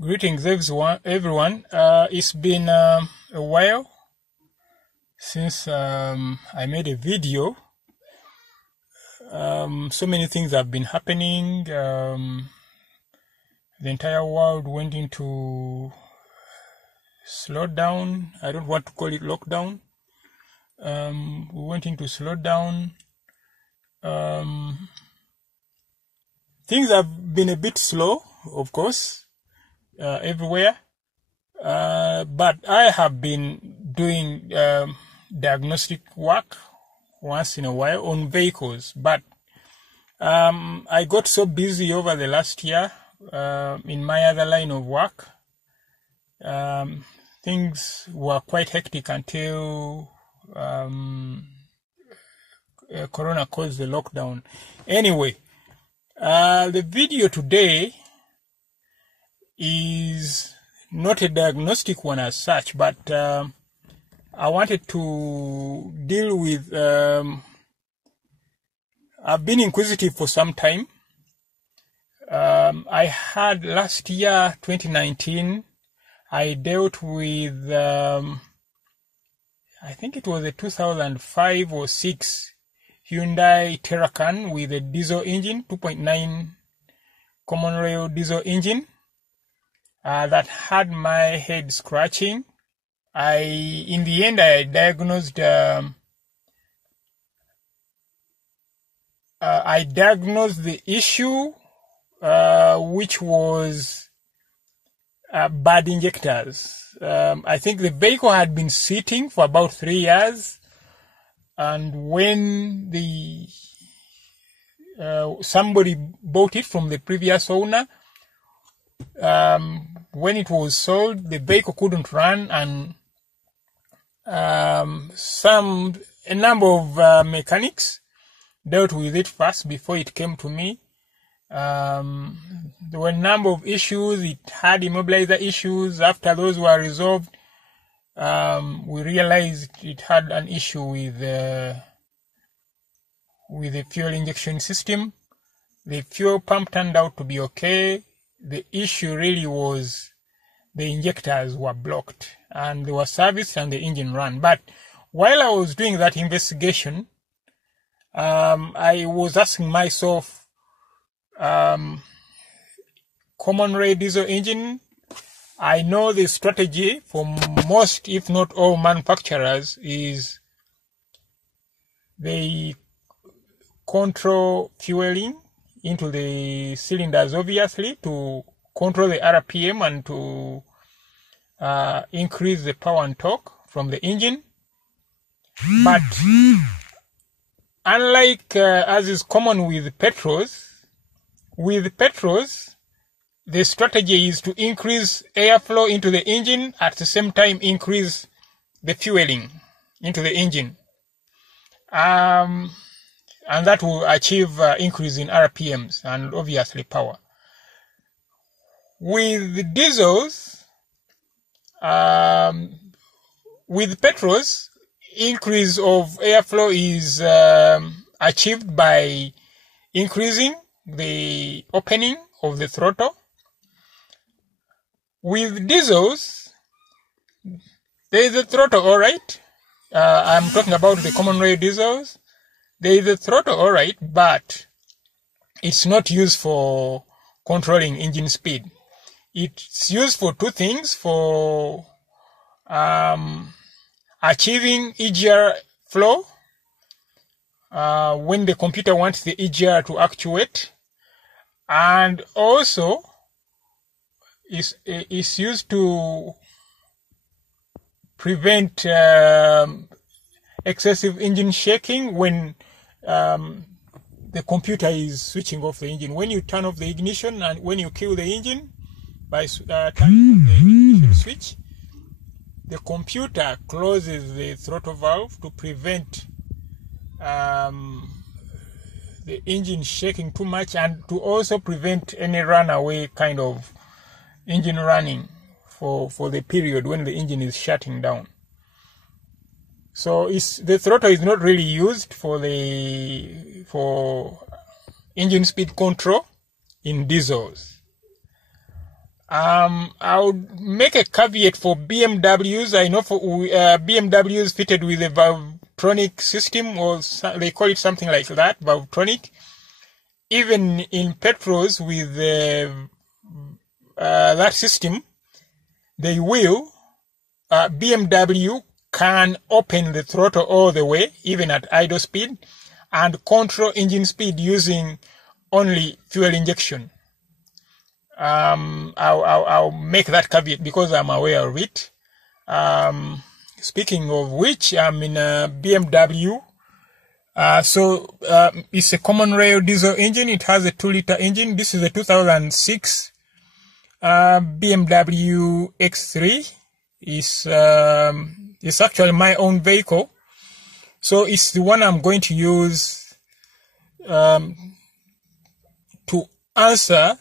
Greetings, everyone. It's been a while since I made a video. So many things have been happening. The entire world went into slowdown. I don't want to call it lockdown. We went into slowdown. Things have been a bit slow, of course. Everywhere, but I have been doing diagnostic work once in a while on vehicles, but I got so busy over the last year in my other line of work. Things were quite hectic until Corona caused the lockdown. Anyway, the video today is not a diagnostic one as such, but I wanted to deal with, I've been inquisitive for some time. I had last year, 2019, I dealt with, I think it was a 2005 or 6 Hyundai Terracan with a diesel engine, 2.9 common rail diesel engine. That had my head scratching. In the end, I diagnosed the issue, which was bad injectors. I think the vehicle had been sitting for about 3 years, and when somebody bought it from the previous owner, when it was sold, the vehicle couldn't run, and a number of mechanics dealt with it first before it came to me. There were a number of issues. It had immobilizer issues. After those were resolved, we realized it had an issue with the fuel injection system. The fuel pump turned out to be okay. The issue really was the injectors were blocked and they were serviced and the engine ran. But while I was doing that investigation, I was asking myself, common rail diesel engine, I know the strategy for most, if not all, manufacturers is they control fueling into the cylinders, obviously, to control the RPM and to increase the power and torque from the engine. But unlike as is common with petrols, the strategy is to increase airflow into the engine, at the same time increase the fueling into the engine. And that will achieve increase in RPMs and obviously power. With diesels, with petrols, increase of airflow is achieved by increasing the opening of the throttle. With diesels, there is a throttle, all right. I'm talking about the common rail diesels. There is a throttle, all right, but it's not used for controlling engine speed. It's used for two things: for achieving EGR flow when the computer wants the EGR to actuate, and also is used to prevent excessive engine shaking when the computer is switching off the engine. When you turn off the ignition and when you kill the engine by turning off the ignition switch, the computer closes the throttle valve to prevent the engine shaking too much, and to also prevent any runaway kind of engine running for the period when the engine is shutting down. So the throttle is not really used for engine speed control in diesels. I'll make a caveat for BMWs. I know for BMWs fitted with a Valvetronic system, or they call it something like that, Valvetronic. Even in petrols with that system, they will. BMW can open the throttle all the way, even at idle speed, and control engine speed using only fuel injection. I'll make that caveat because I'm aware of it. Speaking of which, I'm in a BMW. It's a common rail diesel engine. It has a 2-liter engine. This is a 2006 BMW X3. It's actually my own vehicle. So it's the one I'm going to use to answer.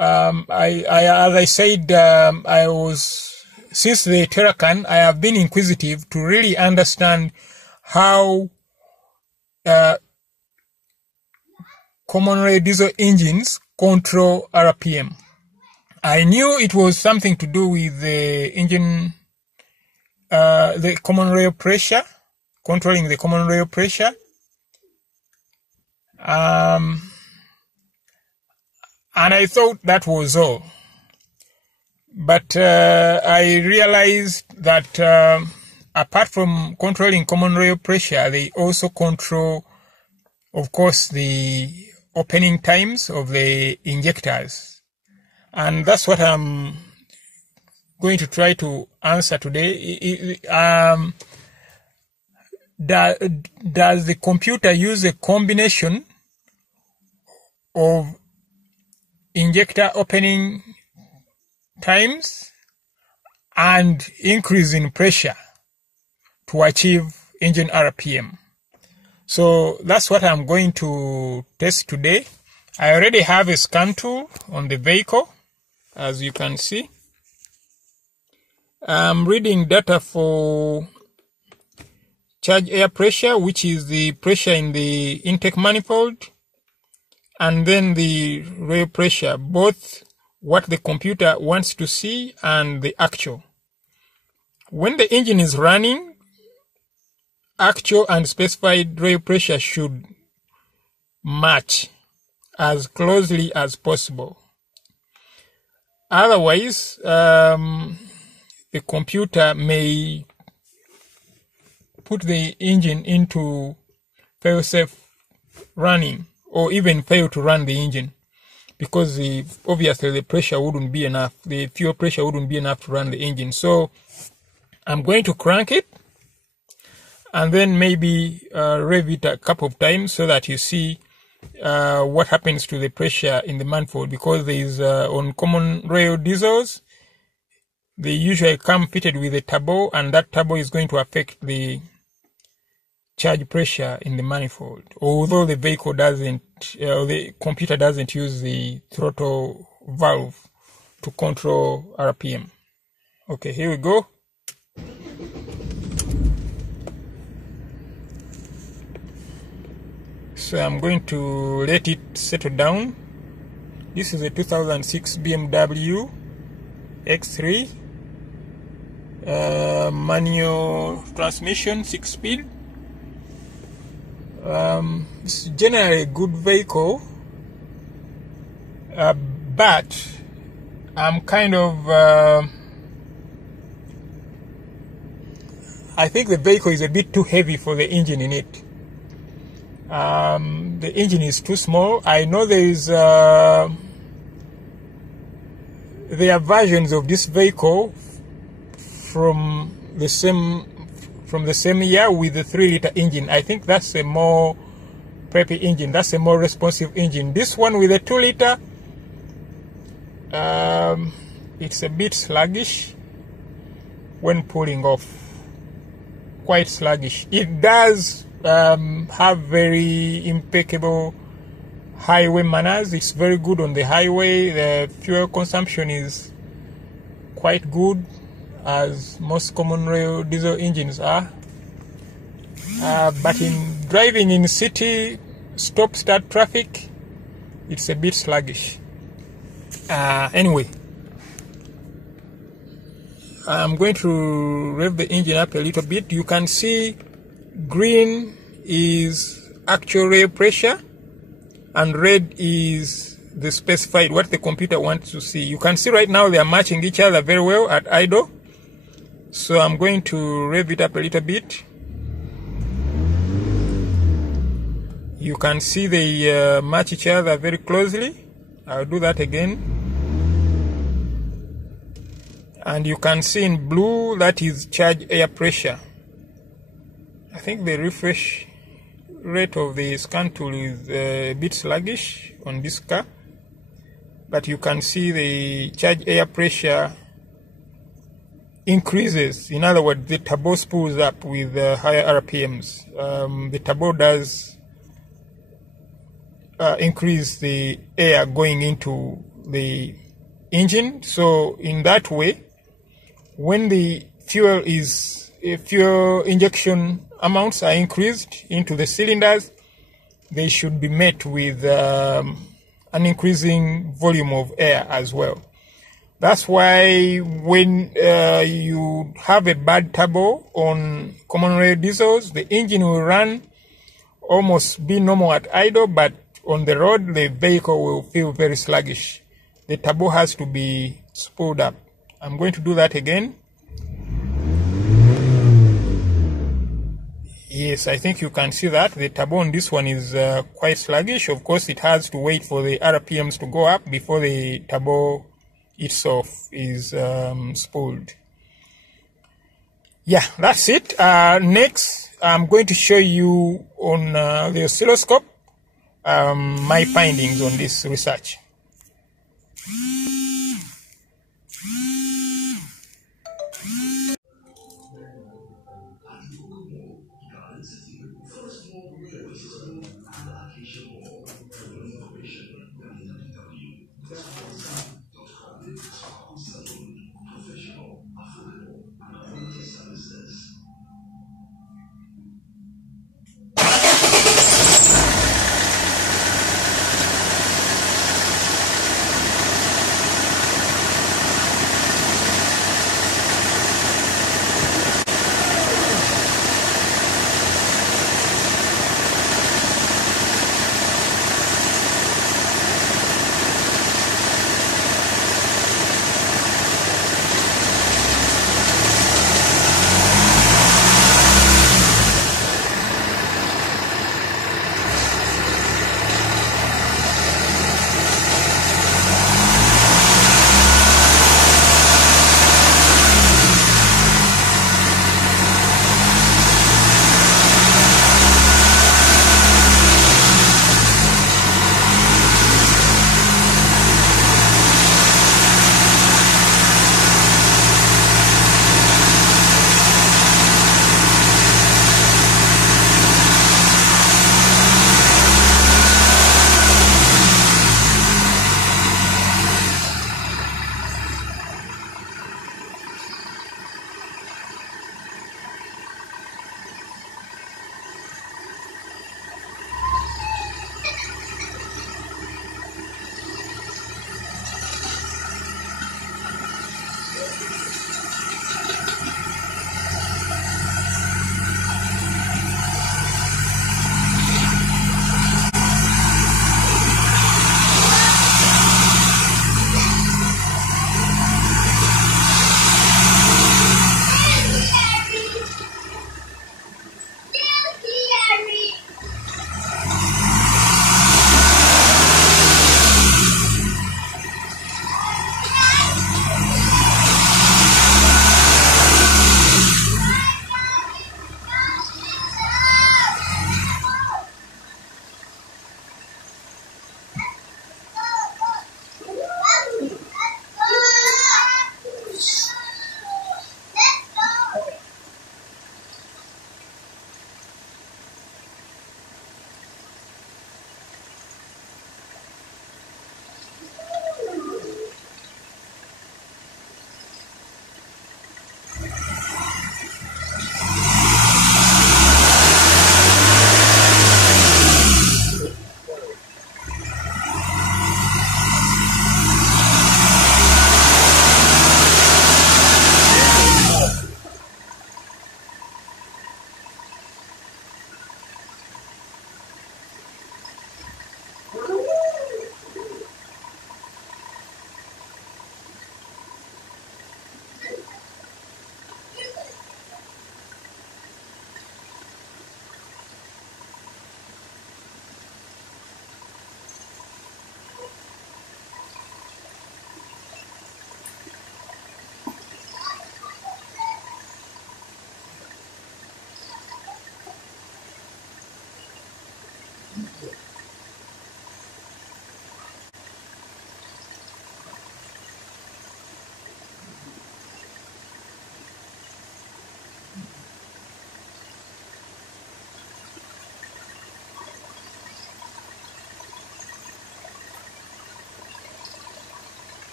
As I said, since the Teracan, I have been inquisitive to really understand how common rail diesel engines control RPM. I knew it was something to do with the engine, the common rail pressure, controlling the common rail pressure. And I thought that was all. But I realized that apart from controlling common rail pressure, they also control, of course, the opening times of the injectors. And that's what I'm going to try to answer today. Does the computer use a combination of injector opening times and increase in pressure to achieve engine RPM? So that's what I'm going to test today. I already have a scan tool on the vehicle, as you can see. I'm reading data for charge air pressure, which is the pressure in the intake manifold, and then the rail pressure, both what the computer wants to see and the actual. When the engine is running, actual and specified rail pressure should match as closely as possible. Otherwise, the computer may put the engine into fail-safe running, or even fail to run the engine, because obviously the pressure wouldn't be enough, the fuel pressure wouldn't be enough to run the engine. So I'm going to crank it and then maybe rev it a couple of times so that you see what happens to the pressure in the manifold, because there is on common rail diesels, they usually come fitted with a turbo, and that turbo is going to affect the charge pressure in the manifold, although the vehicle doesn't, the computer doesn't use the throttle valve to control RPM. Okay, here we go. So I'm going to let it settle down. This is a 2006 BMW X3 manual transmission, 6-speed. It's generally a good vehicle, but I'm kind of I think the vehicle is a bit too heavy for the engine in it. The engine is too small. I know there are versions of this vehicle from the same year with the 3-liter engine. I think that's a more preppy engine. That's a more responsive engine. This one with a 2-liter, it's a bit sluggish when pulling off. Quite sluggish. It does have very impeccable highway manners. It's very good on the highway. The fuel consumption is quite good, as most common rail diesel engines are. But in driving in city stop-start traffic, it's a bit sluggish. Anyway, I'm going to rev the engine up a little bit. You can see green is actual rev pressure and red is the specified, what the computer wants to see. You can see right now they are matching each other very well at idle. So I'm going to rev it up a little bit. You can see they match each other very closely. I'll do that again. And you can see in blue that is charge air pressure. I think the refresh rate of the scan tool is a bit sluggish on this car, but you can see the charge air pressure increases. In other words, the turbo spools up with higher RPMs. The turbo does increase the air going into the engine. So in that way, when the fuel injection amounts are increased into the cylinders, they should be met with an increasing volume of air as well. That's why when you have a bad turbo on common rail diesels, the engine will run almost be normal at idle, but on the road the vehicle will feel very sluggish. The turbo has to be spooled up. I'm going to do that again. Yes, I think you can see that the turbo on this one is quite sluggish. Of course, it has to wait for the RPMs to go up before the turbo itself is spooled. Yeah, that's it. Next, I'm going to show you on the oscilloscope my findings on this research.